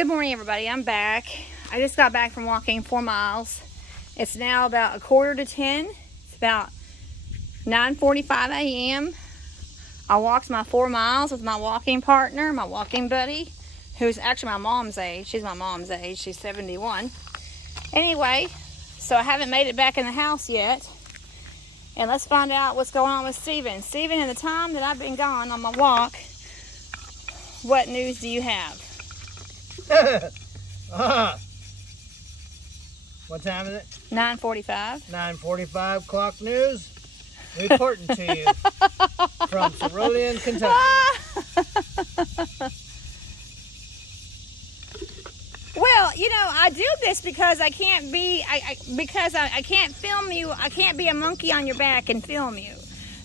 Good morning, everybody. I'm back. I just got back from walking 4 miles. It's now about 9:45. It's about 9:45 a.m. I walked my 4 miles with my walking partner, my walking buddy, who's actually my mom's age. She's my mom's age. She's 71. Anyway, so I haven't made it back in the house yet. And let's find out what's going on with Steven. Steven, in the time that I've been gone on my walk, what news do you have? What time is it? 9:45. 9:45 clock news. Reporting to you from Cerulean, Kentucky. Well, you know, I do this because I can't be, I can't film you. I can't be a monkey on your back and film you.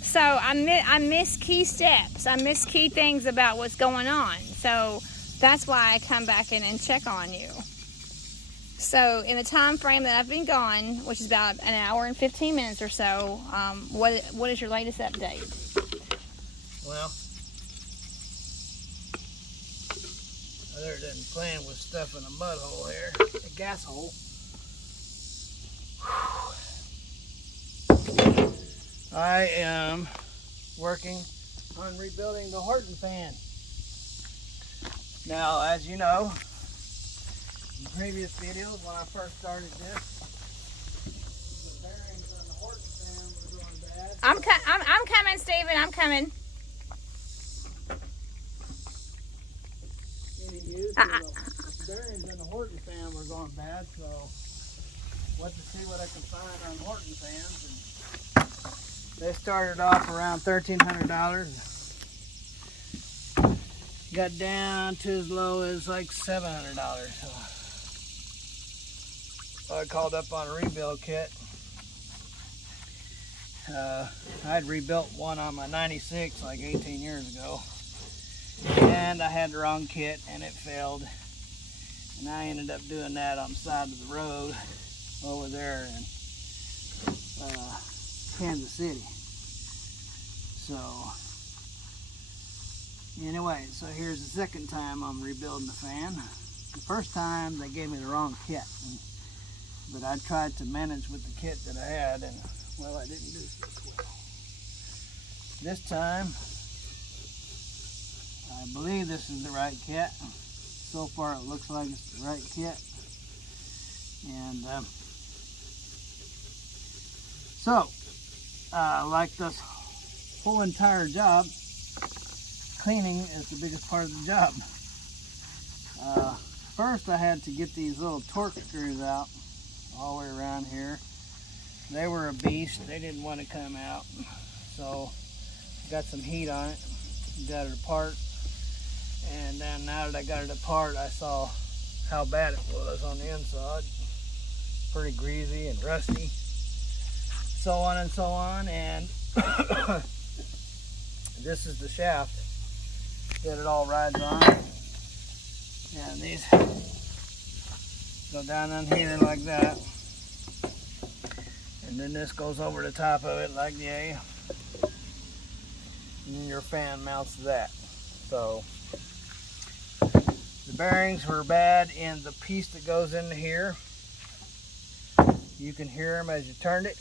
So I miss key steps. I miss key things about what's going on. So that's why I come back in and check on you. So in the time frame that I've been gone, which is about an hour and 15 minutes or so, what is your latest update? Well, other than playing with stuff in a mud hole here, a gas hole. I am working on rebuilding the Horton fan. Now, as you know, in previous videos when I first started this, the bearings on the Horton fan were going bad. I'm coming, Steven. I'm coming. The bearings in the Horton fan were going bad, so went to see what I could find on Horton fans, and they started off around $1,300. Got down to as low as like $700. So I called up on a rebuild kit. I'd rebuilt one on my 96 like 18 years ago, and I had the wrong kit and it failed, and I ended up doing that on the side of the road over there in Kansas City. So anyway, so here's the second time I'm rebuilding the fan. The first time they gave me the wrong kit, but I tried to manage with the kit that I had, and well, I didn't do so well. This time, I believe this is the right kit. So far it looks like it's the right kit. And so, like this whole entire job, cleaning is the biggest part of the job. First I had to get these little torque screws out all the way around here. They were a beast. They didn't want to come out. So got some heat on it, got it apart, and then now that I got it apart, I saw how bad it was on the inside. Pretty greasy and rusty, so on and so on. And this is the shaft that it all rides on, and these go down on here like that, and then this goes over the top of it like yay, and then your fan mounts to that. So the bearings were bad in the piece that goes into here. You can hear them as you turn it,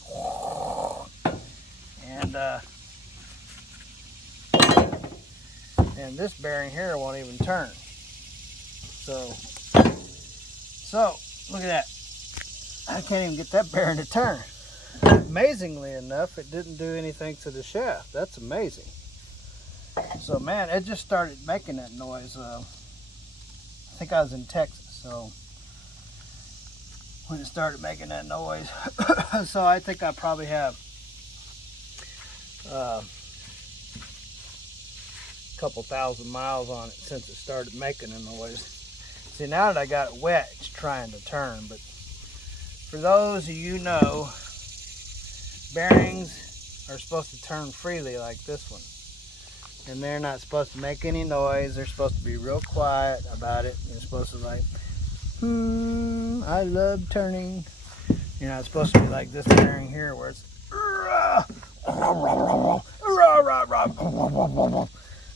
and this bearing here won't even turn. So look at that. I can't even get that bearing to turn. Amazingly enough, it didn't do anything to the shaft. That's amazing. So man, it just started making that noise. I think I was in Texas, so when it started making that noise, so I think I probably have a couple thousand miles on it since it started making a noise. See, now that I got it wet, it's trying to turn. But for those of you know, bearings are supposed to turn freely like this one, and they're not supposed to make any noise. They're supposed to be real quiet about it. They're supposed to like, I love turning. You're not supposed to be like this bearing here where it's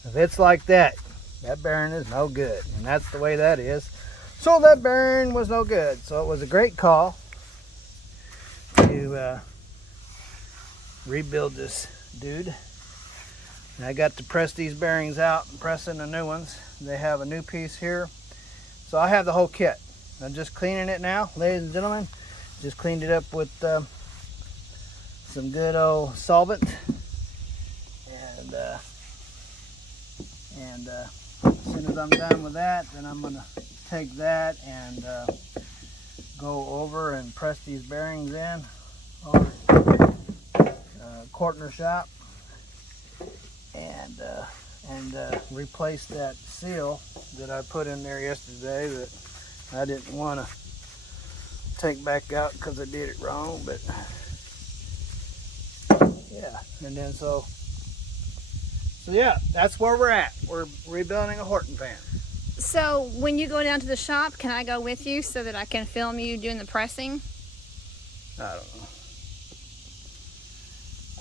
if it's like that, that bearing is no good, and that's the way that is. So that bearing was no good. So it was a great call to rebuild this dude. And I got to press these bearings out and press in the new ones. They have a new piece here. So I have the whole kit. I'm just cleaning it now, ladies and gentlemen. Just cleaned it up with some good old solvent. And as soon as I'm done with that, then I'm gonna take that and go over and press these bearings in over Cortner shop and replace that seal that I put in there yesterday that I didn't want to take back out because I did it wrong. But yeah, and then so yeah, that's where we're at. We're rebuilding a Horton fan. So when you go down to the shop, can I go with you so that I can film you doing the pressing?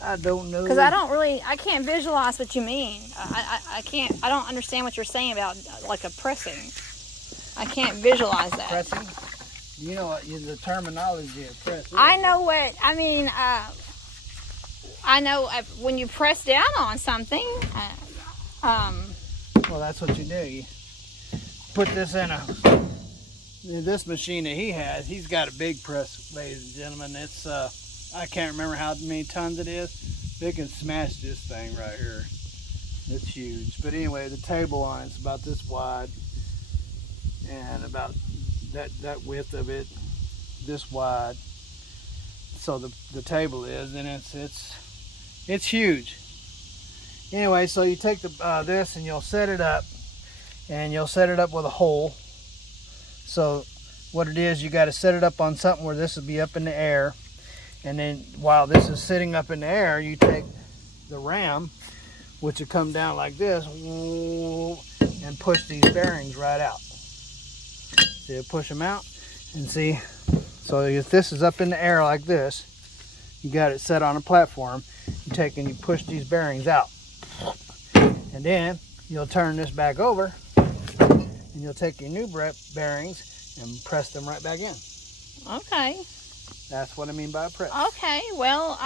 I don't know. Because I can't visualize what you mean. I don't understand what you're saying about like a pressing. I can't visualize that. Pressing? You know what the terminology of pressing. I know what, I mean, I know when you press down on something. Well, that's what you do. You put this in this machine that he has. He's got a big press, ladies and gentlemen. It's I can't remember how many tons it is. They can smash this thing right here. It's huge. But anyway, the table on it's about this wide, and about that width of it, this wide. So the table is, and it's huge. Anyway, so you take this and you'll set it up, and you'll set it up with a hole. So what it is, you got to set it up on something where this will be up in the air, and then while this is sitting up in the air, you take the ram, which will come down like this, and push these bearings right out. So you push them out, and see, so if this is up in the air like this, you got it set on a platform, you take and you push these bearings out. And then you'll turn this back over, and you'll take your new bearings and press them right back in. Okay. That's what I mean by a press. Okay. Well,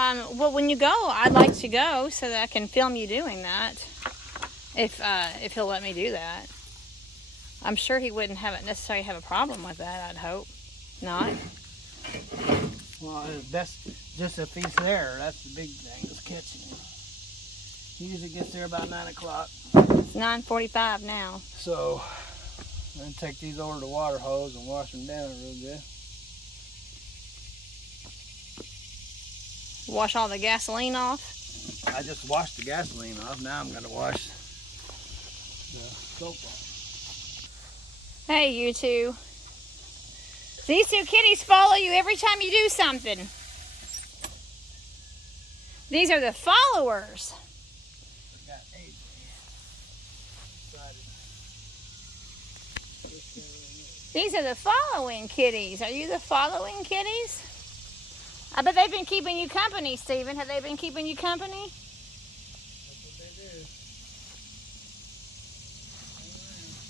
when you go, I'd like to go so that I can film you doing that. If he'll let me do that. I'm sure he wouldn't necessarily have a problem with that. I'd hope not. Well, that's just if he's there. That's the big thing, is catching him. He usually gets there about 9 o'clock. It's 9:45 now. So I'm going to take these over to the water hose and wash them down real good. Wash all the gasoline off. I just washed the gasoline off. Now I'm going to wash the soap off. Hey, you two. These two kitties follow you every time you do something. These are the followers. These are the following kitties. Are you the following kitties? I bet they've been keeping you company, Stephen. Have they been keeping you company? That's what they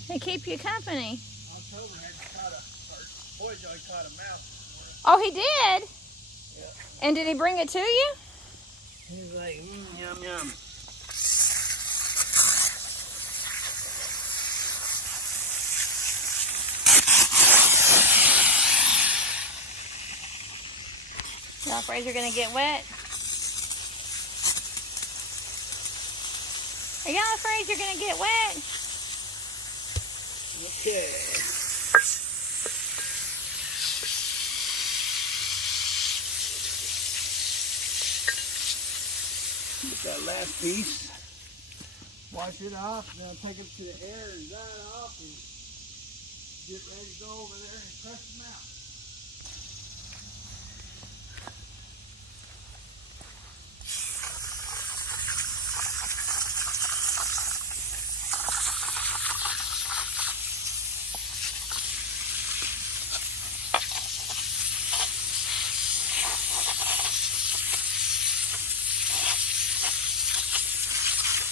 do. They keep you company. October had caught boy Joey caught a mouse this morning. Oh, he did? Yeah. And did he bring it to you? He's like, yum, yum. Y'all afraid you're gonna get wet? Are y'all afraid you're gonna get wet? Okay. Get that last piece. Wash it off, then I'll take it to the air and dry it off and get ready to go over there and press them out.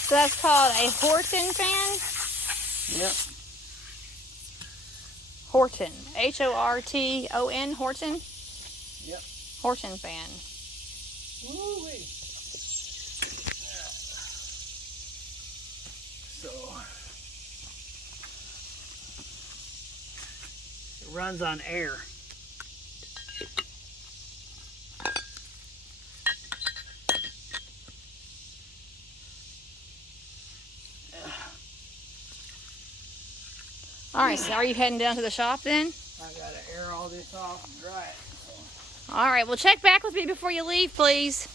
So that's called a Horton fan? Yep. Horton. Horton. Horton. Yep. Horton fan. Woo-wee. So it runs on air. All right, so are you heading down to the shop then? I gotta air all this off and dry it. So. All right, well, check back with me before you leave, please.